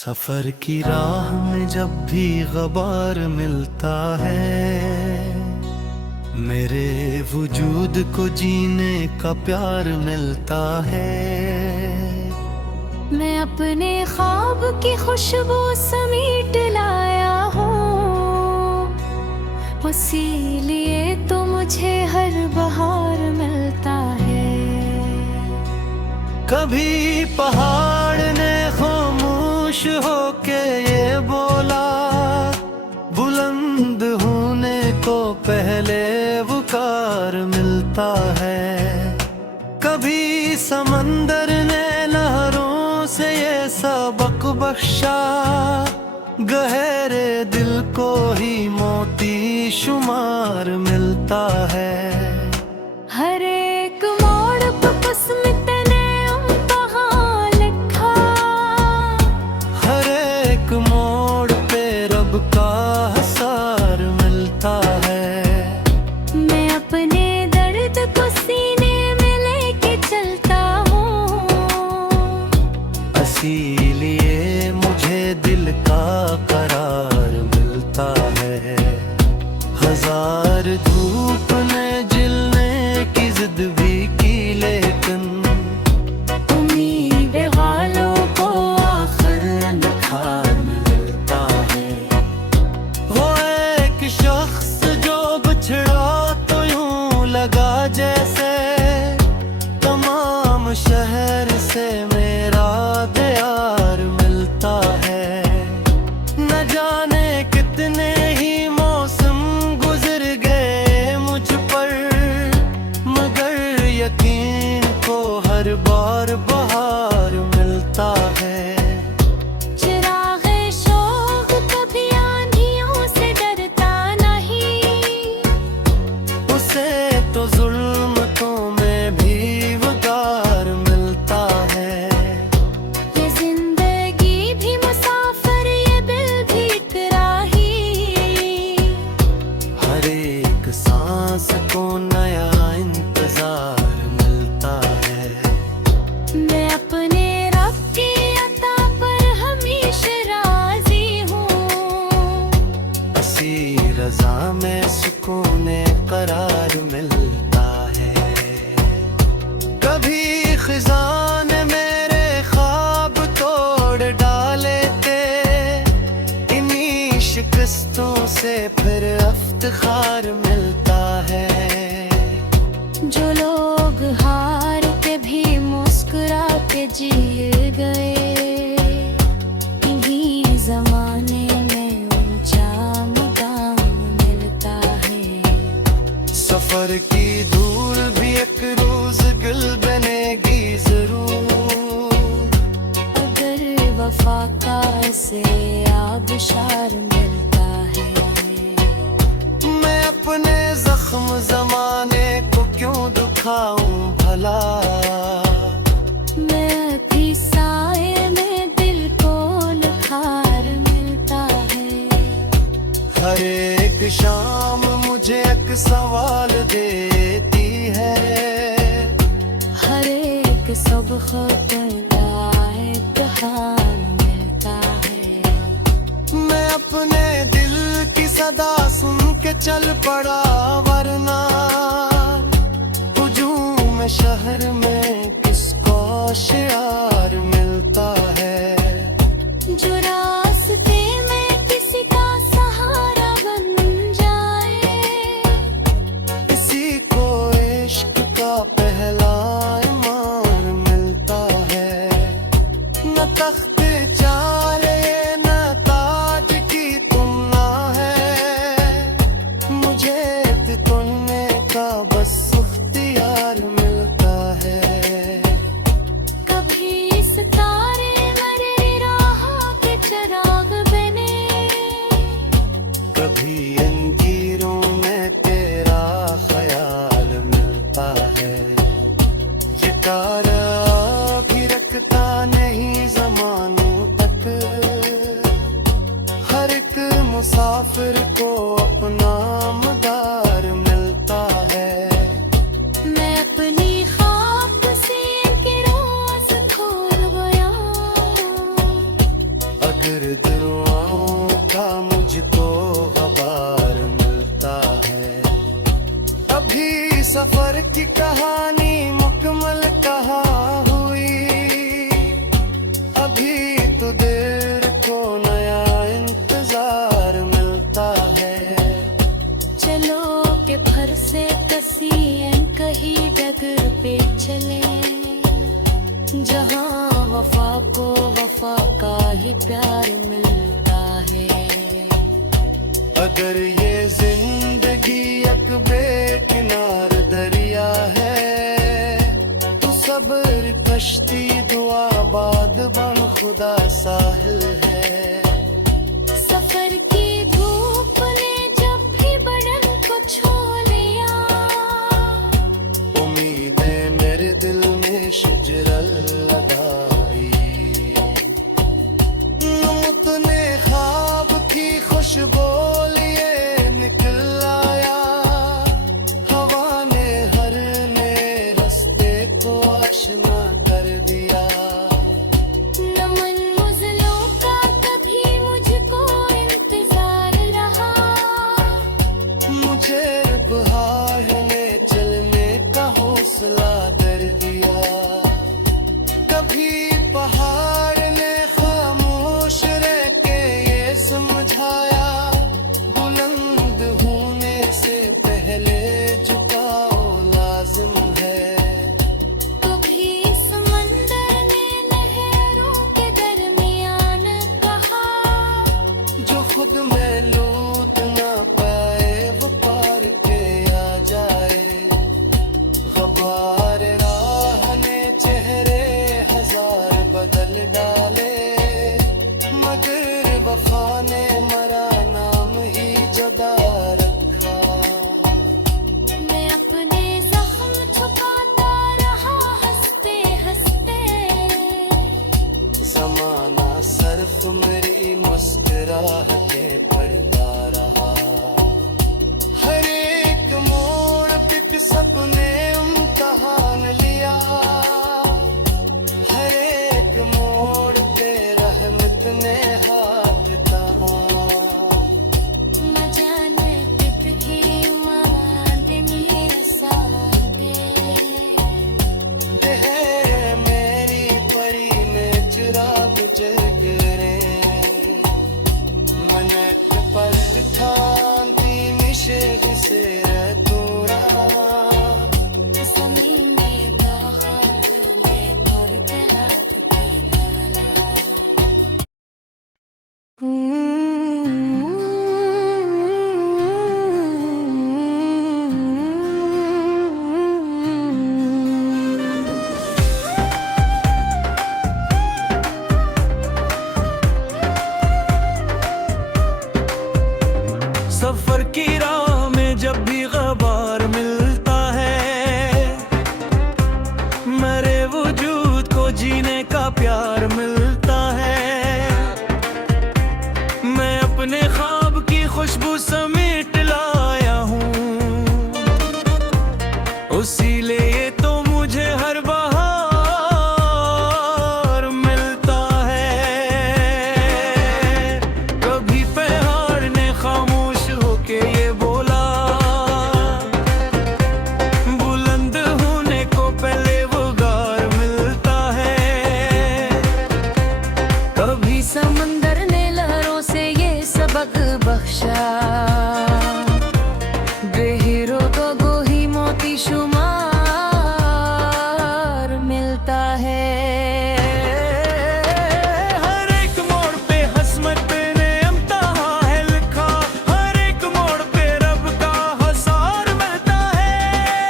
सफर की राह में जब भी गबार मिलता है, मेरे वजूद को जीने का प्यार मिलता है। मैं अपने ख्वाब की खुशबू समीट लाया हूँ, इसीलिए तो मुझे हर बहार मिलता है। कभी पहाड़ ने खामोश होके ये बोला, बुलंद होने को पहले वकार मिलता है। कभी समंदर ने लहरों से ये सबक बख्शा, गहरे दिल को ही मोती शुमार मिलता है। हर एक मोड़ पर किस्मत ने इम्तिहान लिखा, हर एक मोड़ पे रब का हसार मिलता है। मैं अपने दर्द को सीने में लेके चलता हूँ, इसीलिए मुझे दिल का करार मिलता है। हजार धूप ने जिलने की जिद भी की, लेकिन उम्मीद वालों को आखिर निखार मिलता है। वो एक शख्स जो बिछड़ा तो यूं लगा जैसे तमाम शहर से मेरा दियार मिलता है। न जाने कितने ही मौसम गुजर गए मुझ पर, मगर यकीन को हर बार बहार मिलता है। चिरागे शौक कभी आंधियों से डरता नहीं, उसे तो जुल्मतों में भी वकार मिलता है। ये जिंदगी भी मुसाफिर, ये दिल भी तराही। हर एक सांस को नया इंतजार मिलता है। मैं अपने रब की अता पर हमेशा राजी हूँ, असी रजा में सुकून करार मिलता है। कभी खिज़ां ने मेरे ख्वाब तोड़ डाले थे, इन्हीं शिकस्तों से फिर इफ्तिखार मिलता है। जो लोग हार के भी मुस्कुरा के जी गए, इन्हीं जमाने में ऊंचा मुकाम मिलता है। सफर की धूल भी एक रोज गिल बनेगी जरूर, अगर वफा का से आबशार मिलता है। मैं अपने जख्म जमाने को क्यों दुखाऊं भला, मैं भी साए में दिल को निखार मिलता है। हर एक शाम मुझे एक सवाल देती है, हर एक सुबह इत्तेहार मिलता है। मैं अपने दिल की सदा सुन के चल पड़ा, वरना हुजूम शहर में किसको शियार मिलता है। जो रास्ते में किसी का सहारा बन जाए, इसी को इश्क का पहला ईमान मिलता है। न तख्त चाले न ताज की तुमना है, मुझे तुमने का बस इख्तियार मिलता है। कभी सितारे मेरे राह के चिराग बने, कभी अंजीरों में तेरा ख्याल मिलता है। ये तारा भी रखता नहीं ज़मानों तक, हर एक मुसाफिर को अपना मदार मिलता है। मैं अपनी ख्वाब से के रोज खोल गया, जहाँ वफा को वफा का ही प्यार मिलता है। अगर ये जिंदगी एक बेकिनार दरिया है, तो सब्र कश्ती दुआ बाद बन खुदा साहिल है। सफर की धूप ने जब भी बदन को छू लिया, उम्मीदें मेरे दिल में शजरल लगाई। तुमने ख्वाब की खुशबू लिए निकल आया, हवा ने हर ने रास्ते को आशना कर दिया। नमन मुज़लों का कभी मुझको इंतजार रहा, मुझे बहार ने चलने का हौसला दर दिया। कभी पहाड़ ने खामोश रह के ये समझाया, बुलंद होने से पहले झुकाओ लाजिम है। कभी समंदर ने लहरों के दरमियान कहा, जो खुद में लूट ना पाए वो पार के आ जाए। गबार राह ने चेहरे हजार बदल डाले, मगर वफा ने मरा नाम ही जुदा रखा। मैं अपने जख्म छुपाता रहा हंसते हंसते, जमाना सर्फ मेरी मुस्कुराहटें पढ़ता रहा। हर एक मोड़ पे सपने इम्तहान लिया, हर एक मोड़ पे रहमत ने हाथ थामा। न जाने कितनी मांगनी सादे, है मेरी परी में चुराग जगरे। मनक पर खांती मिशे से तोरा, ज़मीने का हाथ लेकर दरात करना। सफर की राह में जब भी गबार मिलता है, मेरे वजूद को जीने का प्यार मिलता है। मैं अपने ख्वाब की खुशबू समेट लाया हूँ, उसी लिए तो मुझे हर बहार मिलता है। कभी पहाड़ ने खामोश होके ये बोला, बुलंद होने को पहले वो गार मिलता है। कभी समंदर ने लहरों से ये सबक बख्शा, बेहिरों को गोही मोती शुमार मिलता है। हर एक मोड़ पे हस्मत पे ने इम्तिहान है लिखा, हर एक मोड़ पे रब का हसार मिलता है।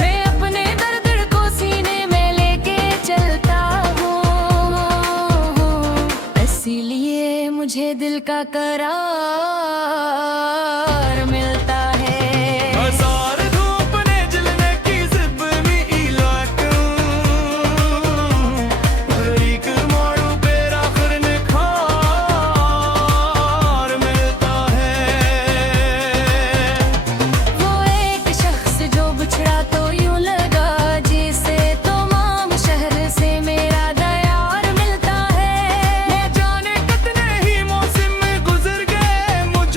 मैं अपने दर्द को सीने में लेके चलता हूँ, इसीलिए मुझे दिल का करार मिलता है। हजार धूप ने जलने की जिद में इलाक, हर एक मोड़ पे आखिर ने खार मिलता है। वो एक शख्स जो बिछड़ा तो यूं लगा जिसे तमाम शहर से मेरा दयार मिलता है। न जाने कितने ही मौसम में गुजर गए, मुझ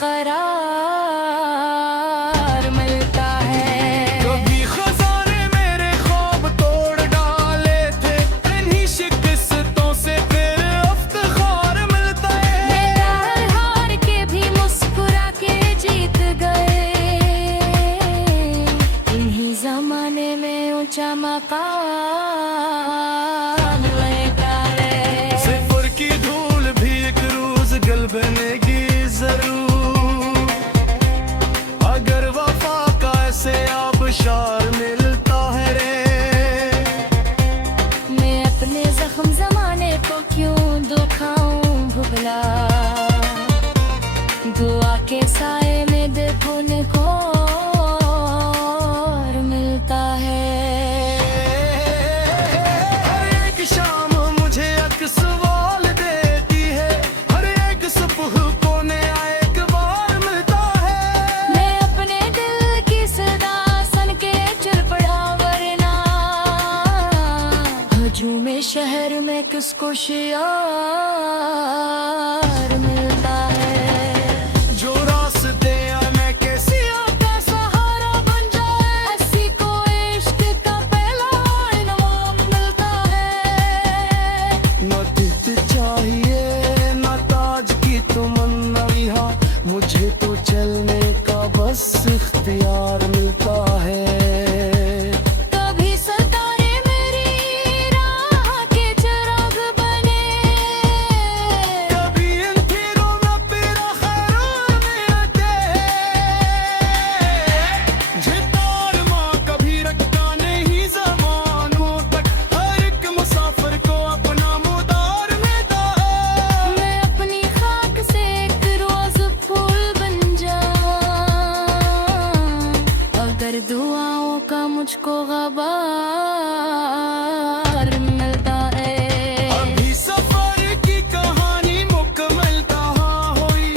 करार मिलता है। कभी खजाने मेरे ख्वाब तोड़ डाले थे, इन्हीं शिकस्तों से फिर इफ्तिखार मिलता है। हार हार के भी मुस्कुरा के जीत गए, इन्हीं जमाने में ऊंचा मकाम मिलता है। सिफर की धूल भी एक रोज गल बनेगी जरूर, अगर वफा का ऐसे आबशार मिलता है रे। मैं अपने जख्म जमाने को क्यों दुखाऊं भुगला, दुआ के साए में देखो को मिलता है। हर एक शाम मुझे अक्स वाल देती है, हर एक सुबह को नया एक बार मिलता है। मैं अपने दिल की सदा सन के चल पड़ा, वरना हजूम में शहर में किसको शियार मिलता है। जो रास्ते आने के सिया का सहारा बन जाए, ऐसी को इश्क का पहला इनाम मिलता है। न तित चाहिए न ताज की तमन्ना, मुझे तो चलने का बस इख्तियार मिलता है। कभी सितारे मेरी राह के चिराग बने, कभी इन तीरों में पीरा खैरान आते हैं। जितार माँ कभी रखता नहीं ज़मानों तक, हर एक मुसाफिर को अपना मुदार मिलता है। मैं अपनी खाक से एक रोज फूल बन जाऊं, अगर दुआओं का मुझको गबार मिलता है। अभी सफर की कहानी मुकम्मल कहाँ हुई,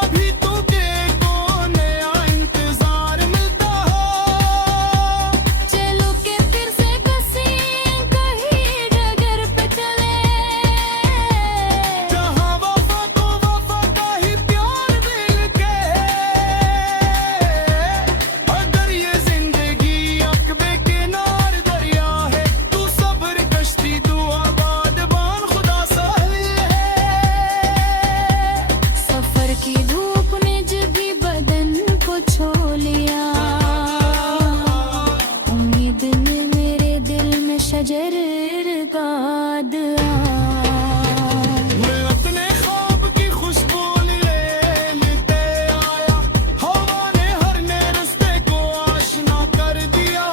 अभी तुझे को नया इंतजार मिलता है। चलो के फिर से कसी कहीं डगर पे चले, जहाँ वफा को वफा का ही प्यार मिल के, अगर ये जिंदगी अकबे किनार दरिया है, तू सब्र कश्ती दुआ बादबान खुदा साहिल है। सफर की धूप ने जब भी बदन को छू लिया, उम्मीद ने मेरे दिल में शजर का दिया। मैं अपने ख्वाब की खुशबू लेते आया, हवा ने हर नए रास्ते को आशना कर दिया।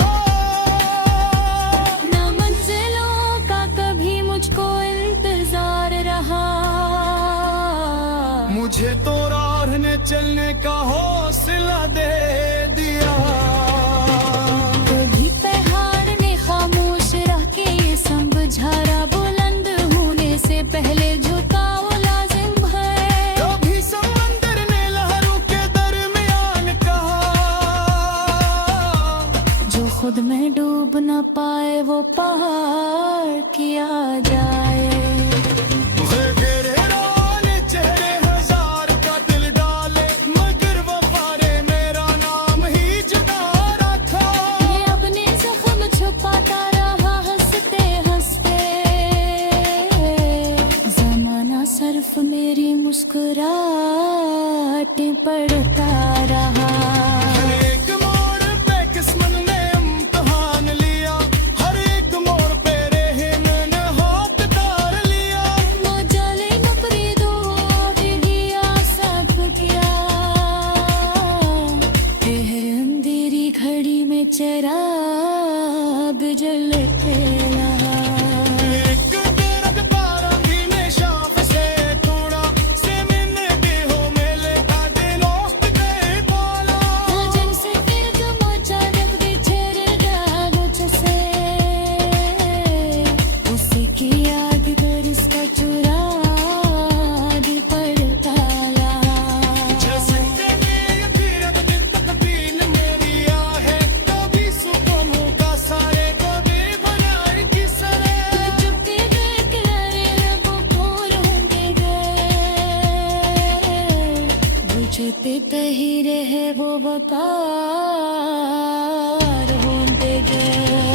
ना मंजिलों का कभी मुझको इंतजार रहा, मुझे तो राह ने चलने का हौसला दे दिया। कभी पहाड़ ने खामोश रह के ये समझारा, बुलंद होने से पहले झुकाओ लाजिम है। कभी समंदर ने लहरों के दरमियान कहा, जो खुद में डूब न पाए वो पार किया जाए। तेरे रोने चेहरे हजार का दिल डाले, मगर वफा ने मेरा नाम ही जुदा रखा। मैं अपने जख्म छुपाता रहा हंसते हंसते, जमाना सर्फ मेरी मुस्कुराहटें पढ़ता रहा। हर एक मोड़ पे किस्मत ने इम्तिहान लिया, हर एक मोड़ पे रहे मैंने हाथ तार लिया। जाले नपरी दो दिया साथ किया, तेरे अंधेरी घड़ी में चराग जलते रहा। एक दर्द पारा भी ने शाफ से तोड़ा, से मैंने बेहो मेले का दिल ओफ्त गए बोला। जन से फिर मोचा जब दी छेड़ डालो जैसे, उसी की याद कर इसका चुरा दी पड़ता रहा। जैसे चले ये फिर दिन तक बीन मेरी आहे, कभी सुबह करते ही रहे वो वकार होते गए